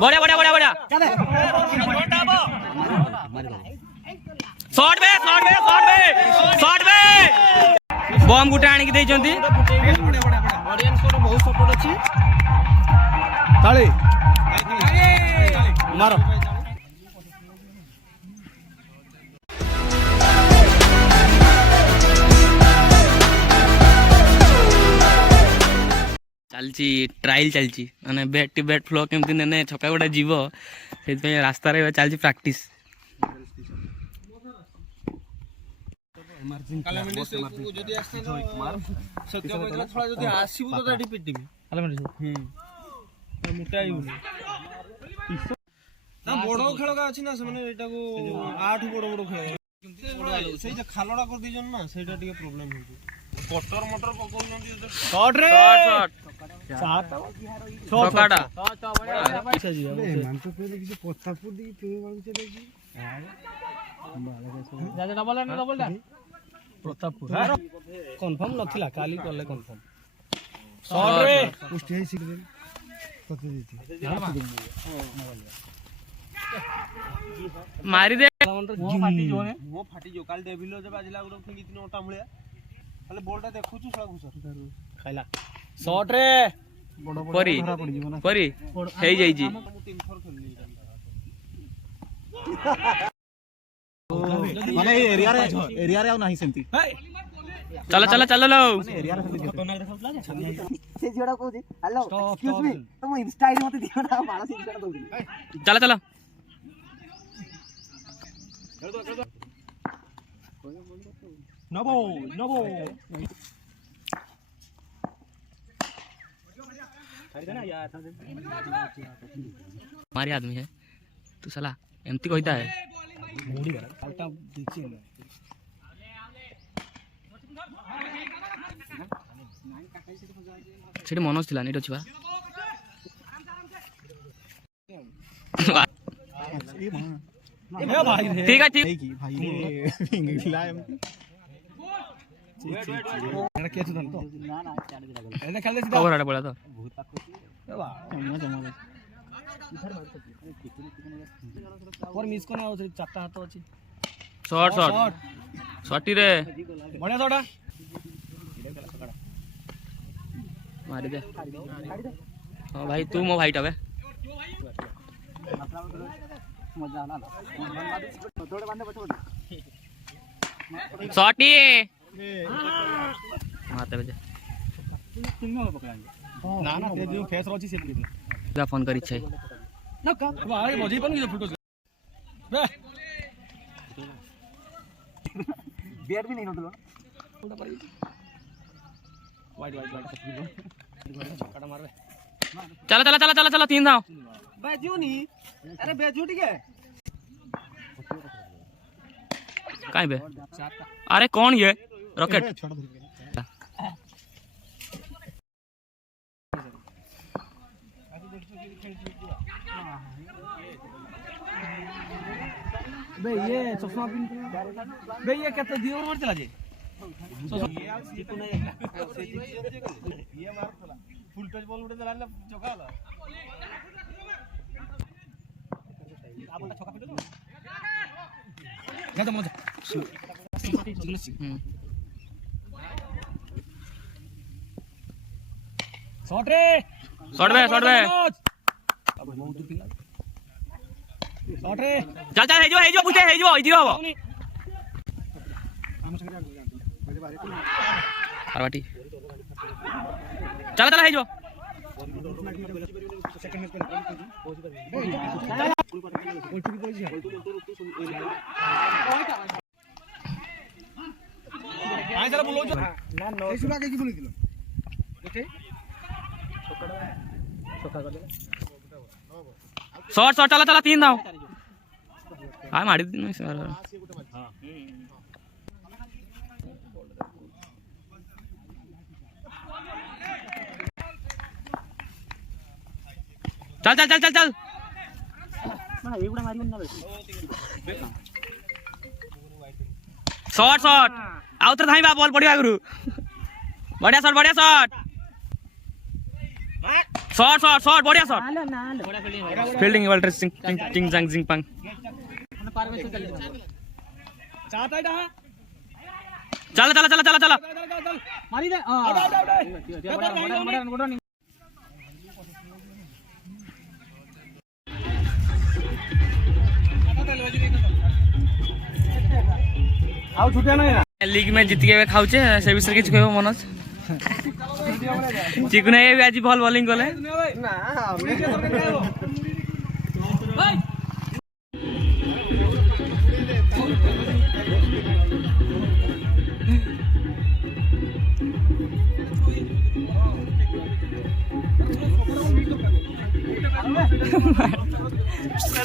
बढ़िया बढ़िया बढ़िया बढ़िया शॉट बे शॉट बे शॉट बे शॉट बे बम गुटे आनी की देइचंती ऑडियंस को बहुत सपोर्ट अछि ताली मारो चलची ट्रायल चलची माने बैट टू बैट फ्लो केमती ने छक्का गोटा जीव से रास्ता रे चलची प्रैक्टिस कालामेंडी से जदी आस्ते तो सत्य कहला थोड़ा जदी आसीबु तो एडी पिटिबी कालामेंडी मुटाई होनी ना बड़ो खेल का अछि ना से माने एटा को 8 बड़ो बड़ो खेल से जे खालडा कर दिजन ना सेटा टिके प्रॉब्लम हो कटर मोटर पकोउ नंदी शॉट रे शॉट सात छक्काटा अच्छा जी मान तो पहले किसी पत्तापुर दी पे वाली चले जी जा डबल डा प्रतापपुर कंफर्म नथिला काली करले कंफर्म शॉट रे पुष्टि है सिक दे कते देती मारी दे मो फाटी जो काल डेविलो जे बाजिला गुरो फिंगी तीन ओटा मुळिया खाली बॉलटा देखुछु सळा घुसर खाइला शॉट रे परी परी हेई जाई जी तीन थर खेलली माने एरिया रे आ नाही सेंती चलो चलो चलो लो एरिया रे खतरनाक देखला से जोड़ा को जी हेलो एक्सक्यूज मी तुम इंस्टा आईडी मते दियो ना माला से इंस्टा दो चलो चलो नबो नबो हमारे आदमी है तू साला एमती कहता है सेठी मनोज थिला नीट अछि बा ठीक है ठीक भाई भिंगला एमती एटा केछ दन तो ना ना एटा खेल दे कवर आडे पड़ा तो बहुत पाको और मिस कोने आउ चारटा हाथ अछि शॉट शॉट शॉटी रे बढ़िया शॉट मारी दे हां भाई तू मो भाई टबे मजा आना थोड़े बांधे बचो शॉटी मारते बजे ना ना ते जो फेस रहछि से जा फोन करी छै ना का भाई मजे पन के फोटो बे बियर भी नहीं नोटलो वाइड वाइड छक्का मारबे चलो चलो चलो चलो चलो तीन दाव बेजू नहीं अरे बेजू ठीक है काई बे अरे कौन ये रॉकेट बे ये चश्मा पिन बे ये केते दियो मार चला जे ये मार चला फुल टच बॉल उड़े चला चौका आला आपटा छक्का पिटो जा मजा शॉट रे शॉट बे शॉट रे चल चल हे जो पूछे हे जो हो अरबाटी चल चल हे जो आइ जरा बोलो ना नो सुना के की बोली दिलो ओके शॉट शॉट चला चला तीन दाव हां मारी नहीं सर चल चल चल चल चल ना एगुडा मारियो ना शॉट शॉट आउतर धाई बा बॉल पड़िया गुरु बढ़िया शॉट शॉट शॉट शॉट बढ़िया शॉट फील्डिंग वाल्टर सिंग चिंग जंग जिंग पंग चला चला चला चला चला लीग में जीत के खाऊचे से विषय किछ कहबो मनोज चिकू ने भी आज भल बॉलिंग कले ना हमने के दरकार खाइबो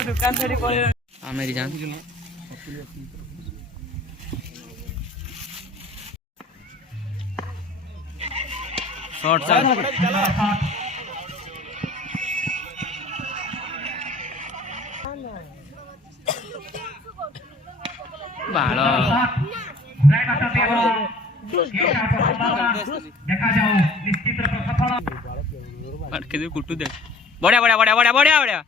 दुकान थोड़ी पड़े मेरी जान शॉट शॉट बालो अटके दे कुटू दे बढ़िया बढ़िया बढ़िया बढ़िया बढ़िया बढ़िया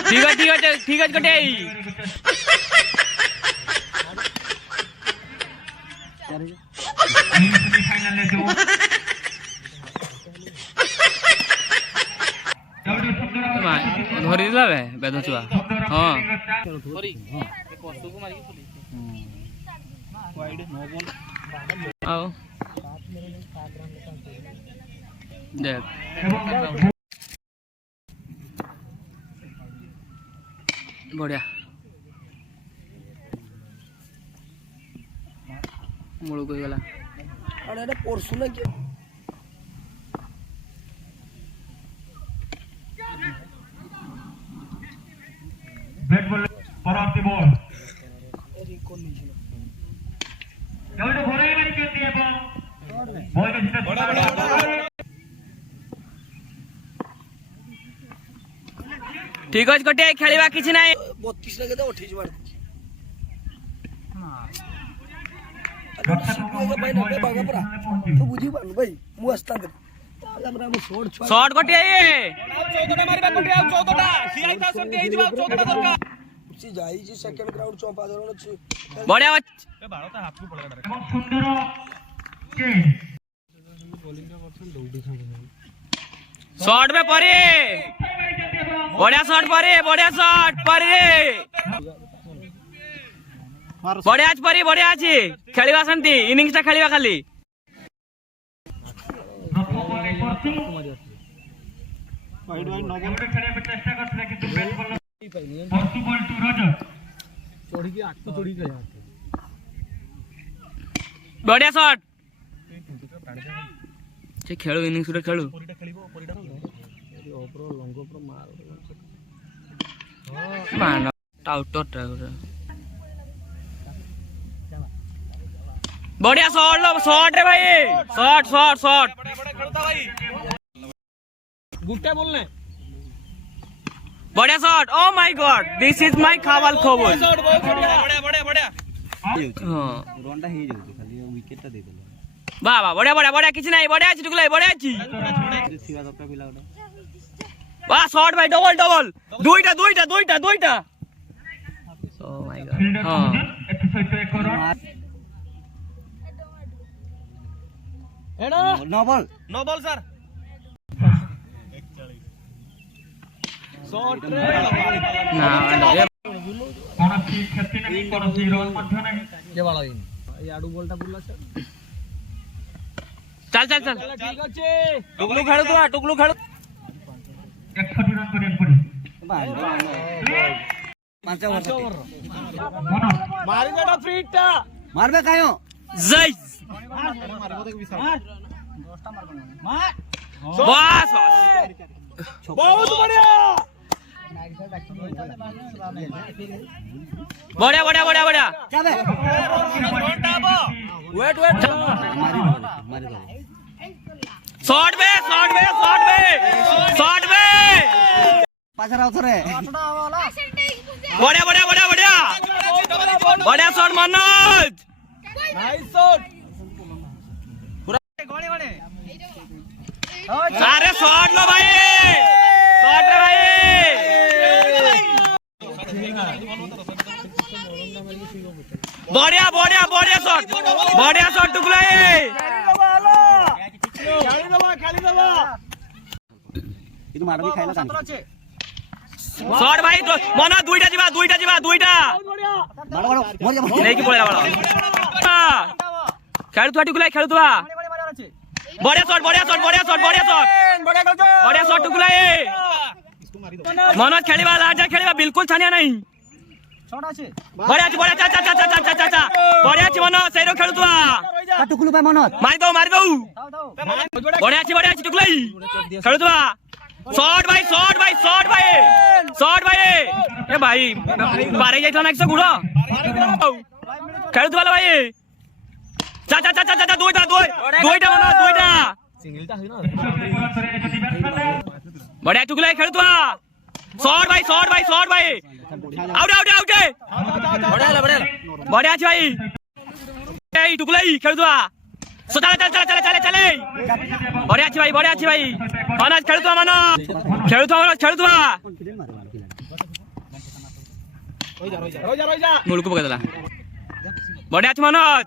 ठीक है ठीक है ठीक है कटे ଧରି ଦେଲା ବେ ବେଦ ଛୁଆ ହଁ ଆଉ देख बढ़िया मूल को गला अरे एटा परसु ना के बैट बॉल परवर्ती बॉल एवढे घोराई मारी केती है बॉल के सीधा बड़ा बड़ा ठीक अछि कटे खेलिबा किछि नै 32 लगे तो 28 मार तो बुझी पानु भाई मु अस्ता दे हमरा मु शॉट कटे ये 14टा मारिबा कटे आ 14टा सीआई ता सेमती हेइ जिबा 14टा दरकार सी जाई जी सेकंड ग्राउंड चौपा जरण छी बढ़िया ए बारो ता हाथ को पड़ेगा डायरेक्ट এবং সুন্দর কে शॉट में परे बढ़िया शॉट परे बढ़िया आज परी बढ़िया अछि खेलिबा सेमती इनिंग्स ता खेलिबा खाली वाइड वाइड नो एवढे खेळायची चेष्टा करतले কিন্তু ব্যাট বল परसु बॉल टू रजत चोड़ी की आठ तो चोड़ी करे बढ़िया शॉट जे खेळू इनिंग्स रे खेळू परिटा खेलिबो परिटा ओप्रो लंगो प्रो मार मान आउट रे बढ़िया शॉट लो शॉट रे भाई शॉट शॉट शॉट बड़े बड़े खेलता भाई गुट्टे बोलने बढ़िया shot oh my god this is my खावाल खबर शॉट बहुत बढ़िया बढ़िया बढ़िया हां रनटा हे जाउ खाली विकेटटा दे देला वाह वाह बढ़िया बढ़िया बढ़िया किछ नहीं बढ़िया अछि टुकलाई बढ़िया अछि सिवा दक्का पिला ओटा वाह शॉट भाई डबल डबल दुईटा ओ माय गॉड ফিল্ডার हां এর সহিত এক রান एडो no ball no ball sir shot रे ना कोनसी क्षति नहीं कोनसी रन मध्य नहीं के बाला इन याडू बॉलटा बुला से चल चल चल ठीक আছে टुकलू खेल तो टुकलू खेल 61 रन করে পড়ি पांच ओवर মনো मारी बेटा फ्रीटा मारबे कायो जय मारबो देख विशाल बस बहुत बढ़िया बढ़िया बढ़िया बढ़िया बढ़िया क्या बे वेट वेट मारी दो शॉट पे पाछा राव थरे बढ़िया बढ़िया बढ़िया बढ़िया बढ़िया शॉट मनोज अरे शॉट लो भाई, शॉट रे भाई। बढ़िया बढ़िया बढ़िया शॉट, बढ़िया शॉट टुकला ಇದು ಮಾಡಬೇಕು ಖಾಯಿला ಕಾಣಿ शॉट भाई मन दुईटा जीवा दुईटा जीवा दुईटा ಬಡ ಬಡ ಮೋರ್ जा लेकी पळेला बळ खेळुवा टुकला खेळुवा बढ़िया शॉट बढ़िया शॉट बढ़िया शॉट बढ़िया शॉट बढ़िया शॉट टुकला मनोज खेलिबा लाजा खेलिबा बिल्कुल छानिया नहीं बढ़िया बढ़िया चा चा चा चा चा चा बढ़िया छी मनोज सेरो खेळुवा टुकुलु पे मनोज मारी दो बढ़िया छी टुकला खेळुवा शॉट भाई शॉट भाई शॉट भाई शॉट भाई ए भाई बारे जाइथला ना 100 गुडो खेळुवा भाई चा चा चा चा चा दुईटा मनोज दुईटा बढ़िया टुकला खेळुवा शॉट भाई शॉट भाई शॉट भाई आउट आउट आउट बढ़िया छी भाई ए टुकला खेळुवा सो चले चले चले चले चले बढ़िया छी भाई मनोज खेळुवा मुळकू पकड़ला बढ़िया छी मनोज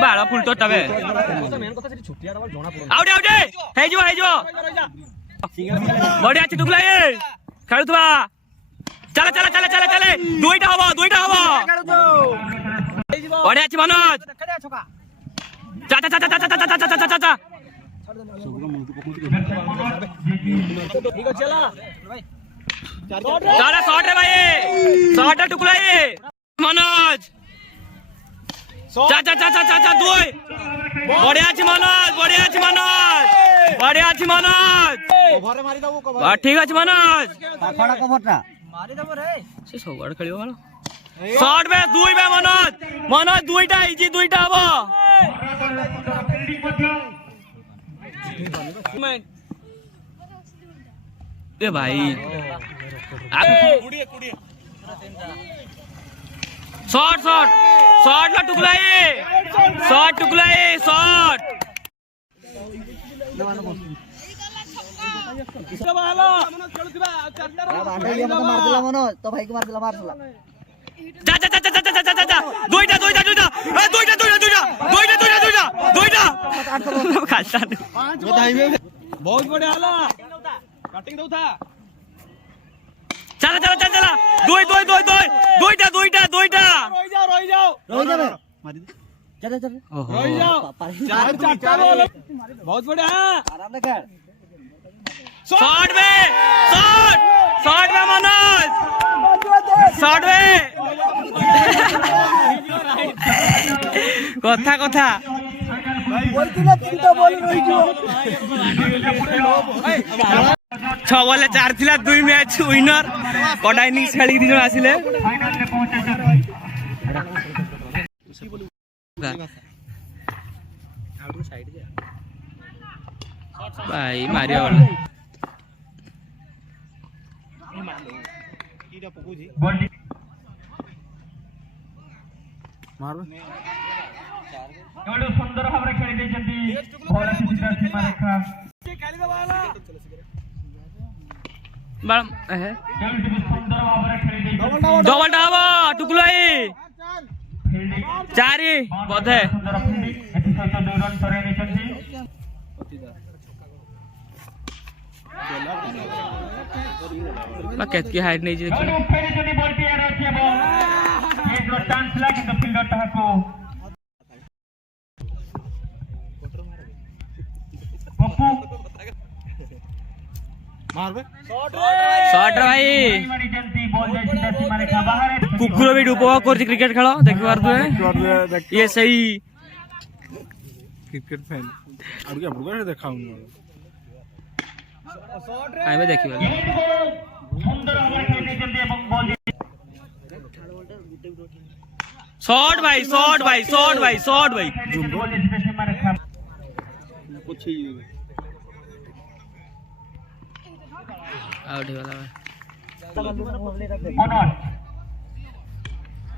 बाळा फुल तो तबे आउट आउट हे जो बढ़िया छी टुकला खेळुवा चले चले चले चले चले दुईटा हबो बढ़िया छी मनोज चा चा चा चा चा चा चा चा चा चा चला शॉट रे भाई शॉट टुकला मनोज चा चा चा चा चा चा दुई बढ़िया छी मनोज ओभर मारी दबो कवर ठीक अछि मनोज खड़ा कवरटा मारी दबो रे से सबड़ खेलियो वाला शॉट में दुई बे मनोज दुईटा इजी दुईटा हबो ए भाई शॉट शॉट शॉट ला टुकला शॉट मार दिला मनोज तो भाई को मार दिला जा जा जा जा जा जा जा दुईटा खासा बहुत बढ़िया हला कटिंग दउ था चला दुईटा रोई जाओ मारी दे चल रोई जाओ चार बहुत बढ़िया आराम से खेल शॉट में मनोज शॉट में कथा छ बॉल 4 थिला 2 मैच विनर कटा इनिंग्स खेली दी जण आसिले भाई मारिया वाला सुंदर भाव खेली डबल डाब टुकुला चारि बोधे केतकी हाइट नहीं जी शॉट भाई कुकुर भी उपभोग कर क्रिकेट खेल देख पारे ये सही क्रिकेट फैन देखा देखिए शॉट भाई आउट वाला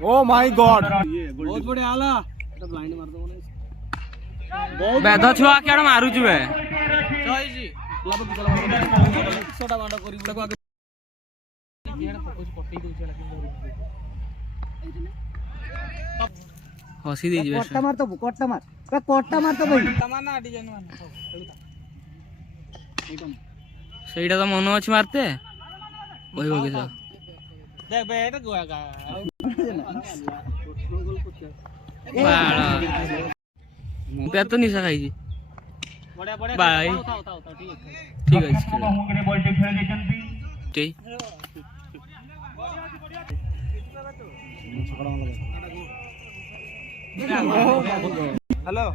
ओ माय गॉड बहुत बढ़िया आला এটা ব্লাইন্ড মার দব না বেদ ছুয়া কেডা মারুଛୁ বে জয়জি লাভ চলা 100টা বান্ডা করি তাকে আগে এর ফোকস পটেই দউছে হসি দেই জিবে কটটা মার তো কটটা মার ভাই তামার না ডিজাইন মার খেলুতা সেইটা তো মনে আছে মারতে ওই হোগে তো দেখ বে এটা গোয়া গা মুখে তো নিশা খাইছি বড়িয়া বড়িয়া ভাই তাও ঠিক আছে ঠিক আছে ବହୁମୁଖରେ ବଲଟି ଖେଳି ଦେଇଛନ୍ତି ঠিক हेलो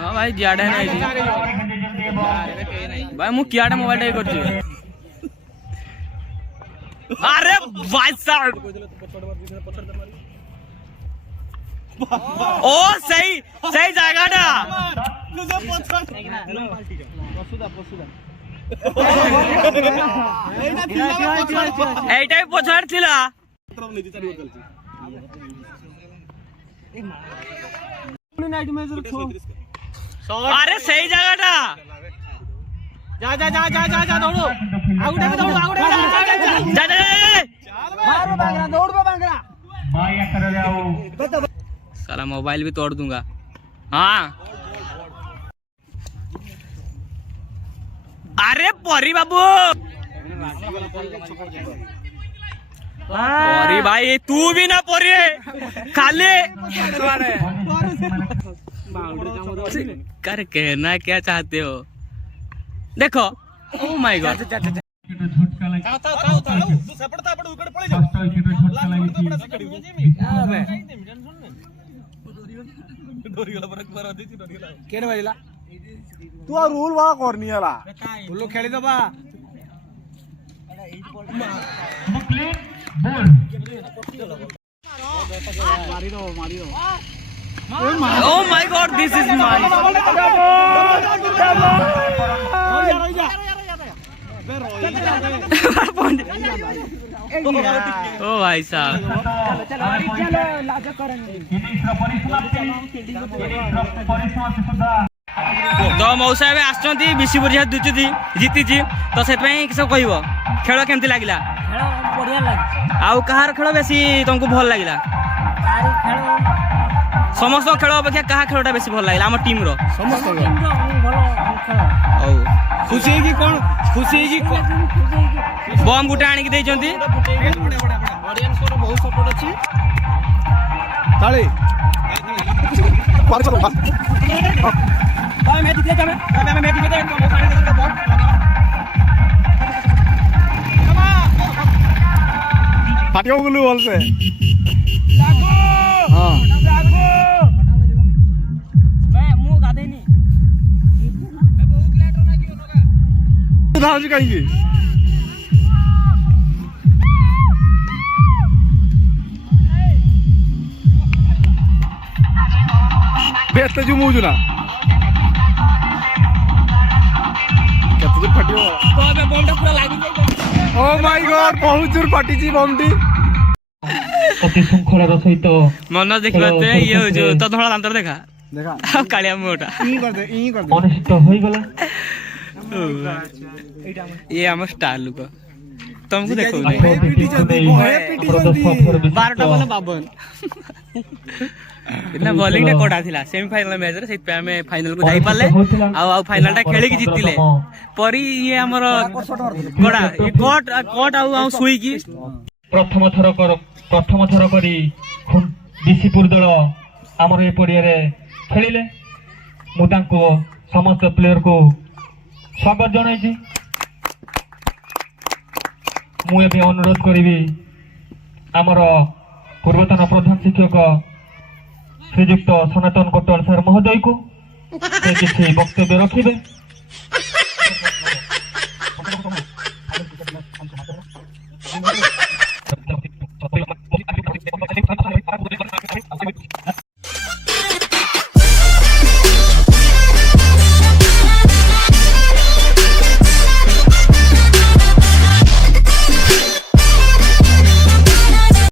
ହଁ ଭାଇ ଜିଆଡେ ନାହିଁ ଭାଇ ମୁଁ କିଆଡେ ମୋବାଇଲ ଟା କରୁଛି ଆରେ ଭାଇ ସାର୍ ଓ ସେଇ ଜାଗାଟା এইটাই পছাড় ছিল আরে সেই জায়গাটা যা যা যা যা যা যা দৌড়ো আগুটাকে দৌড়ো যা যা যা, যা। মারো বাংলা দৌড়বে বাংলা ବାଇ ଆକାରରେ ଆଉ साला मोबाइल भी तोड़ दूंगा हाँ अरे परी बाबू परी भाई तू भी ना परी खाली कर कहना क्या चाहते हो देखो ओ माय गॉड ଝଟକା ଲାଗି ଷଷ୍ଠ ୱିକେଟରେ ଝଟକା ଲାଗିଛି କେଡେ ବାଜିଲା तू आ रूल वाला करनी हला ବୁଲ ଖେଳି ଦବା କ୍ଲିନ୍ ବୋଲ୍ ମାରି ଦବ ओ my god this is my oh भाई साहब ଇନିଂସର ପରିସମାପ୍ତି ସୁଦ୍ଧା तो मौसा ए आछंती बिसी परीक्षा दुचुती जीतीची तो से किस कहब खेल केमती लगिला बढ़िया लागे आउ कहार खेल बेसी तुमको भल लगिला तारी खेल समस्त खेल अपेक्षा कहा खेलटा बेसी भल लगिला हम टीम रो समस्त भलो खेल औ खुशी है कि कौन खुशी है कि बम गुटे आनिक देइचंती ऑडियंस को बहुत सपोर्ट अछि ताली भाई मैं जीत गया मैं मैच जीत गया फाटियो गुलू बॉल से मैं मुंह गाधे नहीं धाव जी कहीं बेस्ट जो मुझे ना କେତେ ଜୋର ଫାଟିବ तो अबे बम पूरा लागी ଓ ମାଇ ଗଡ୍ ବହୁତ ଜୋର ଫାଟିଛି ବମ୍ଟି ଅତି ଶୃଙ୍ଖଳାର ସହିତ मन देखते ये हो जो तो थोड़ा अंतर देखा देखा कालिया मोटा ଇ କରିଦେ ଅନୁଷ୍ଠିତ ହୋଇଗଲା ये हम स्टार लुक तुमको देखो बारटा बोले बाबन इतना बॉलिंग टा कोडा थिला सेमीफाइनल मैच रे सेत पे हमें फाइनल को जाई पाले आ फाइनल टा खेली की जीतिले परी ये हमर कोडा ये कोट आ सुई की ପ୍ରଥମ ଥର କରି ବିସିପୁର ଦଳ ଆମର ଏ ପଡ଼ିଆରେ ଖେଳିଲେ ମୁଁ ତାଙ୍କୁ ସମସ୍ତ ପ୍ଲେୟରକୁ ସ୍ୱାଗତ ଜଣାଇଛି ମୁଁ ଏବେ ଅନୁରୋଧ କରିବି ଆମର ପୂର୍ବତନ ପ୍ରଧାନ ଶିକ୍ଷକ ଶ୍ରୀଯୁକ୍ତ ସନାତନ କୋଟୱାଲ ସାର୍ ମହୋଦୟକୁ ସେ କିଛି ବକ୍ତବ୍ୟ ରଖିବେ।